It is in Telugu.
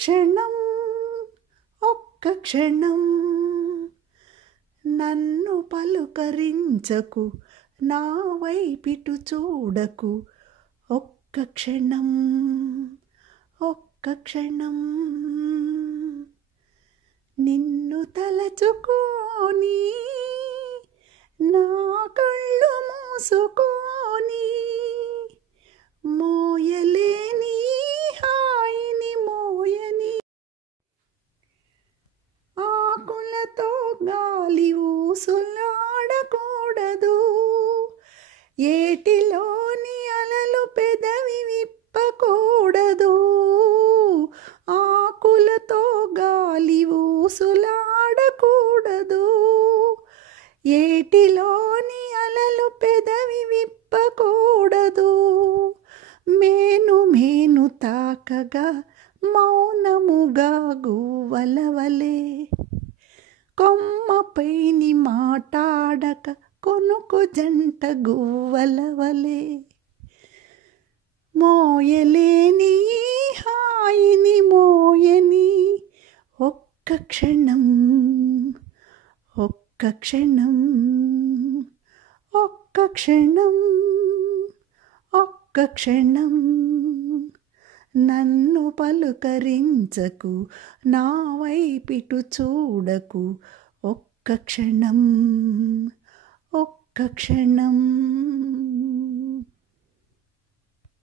క్షణం ఒక్క క్షణం నన్ను పలుకరించకు, నా వైపిటు చూడకు. ఒక్క క్షణం ఒక్క క్షణం నిన్ను తలచుకోని నా కళ్ళు మూసుకొని మోయలేని హాయిని మోయని ఆకులతో గాలి ఊసులాడకూడదు, ఏటిలోని అలలు పెదవి విప్పకూడదు. ఆకులతో గాలి ఊసులాడకూడదు, ఏటిలోని అలలు పెదవి విప్పకూడదు. మేను మేను తాకగా మౌనముగా గువ్వలవలే, కొమ్మపైని మాటాడక కొనుకు జంట గువ్వలవలే. మోయలేని హాయిని మోయని ఒక్క క్షణం ఒక్క క్షణం ఒక్క క్షణం ఒక్క క్షణం నన్ను పలుకరించకు, నా వైపిటు చూడకు. ఒక్క క్షణం ఒక్క క్షణం.